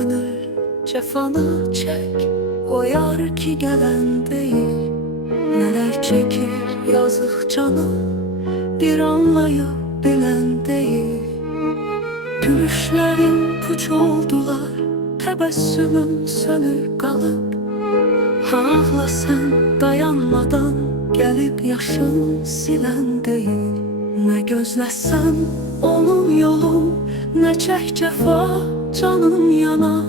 gönül cefanı çek, o yar ki gelen değil. Neler çekir yazık canım, bir anlayıp bilen değil. Gülüşlerin puç oldular, tebessümün sönük kalıp. Ağla sen dayanmadan, gelip yaşın silen değil. Ne gözlesen onun yolun, ne çek cefa canın yana.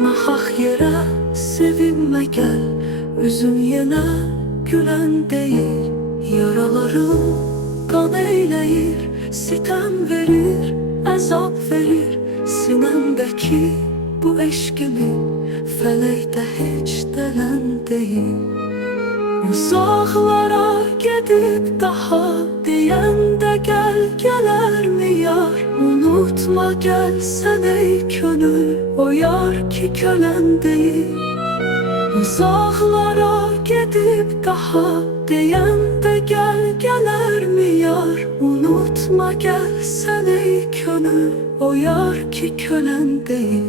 Nahak yere sevinme gel, üzüm yine gülen değil. Yaraların kan eyleyir, sitem verir, azap verir. Sinemdeki bu eşkimi felekte hiç delen değil. Uzaklara gidip daha diyen de gel gelir mi yar? Unutma gel sen ey gönül, o yar ki kölen değil. Uzaklara gidip daha diyen de gel gelir mi yar? Unutma gel sen ey gönül, o yar ki kölen değil.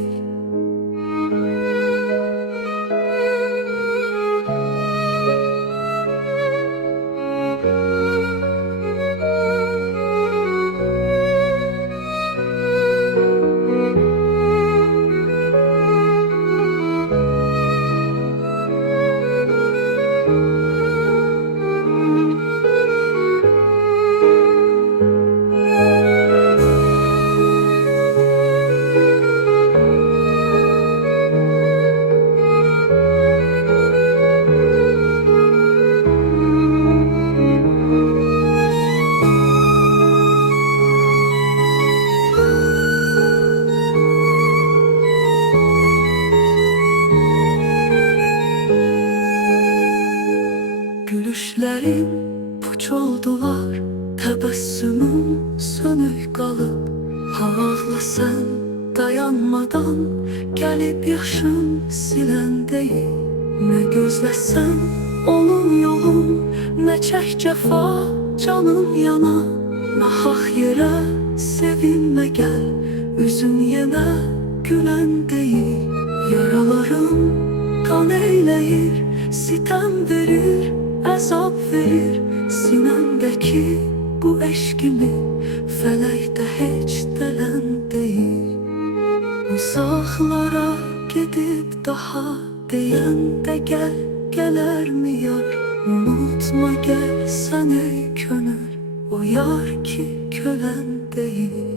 Gülüşlerin puç oldular, tebessümün sönük kalıp. Ağla sen dayanmadan, gelip yaşın silen değil. Ne gözlesen onun yolun, ne çek cefa canın yana. Nahak yere sevinme gel, üzüm yeme gülen değil. Yaraların kan eyleyir, sitem verir, azap verir. Sinemdeki bu eşkimi felekte hiç delen değil. Uzaklara gidip daha diyen de gel gelir mi yar? Unutma gel sen ey gönül, o yar ki kölen değil.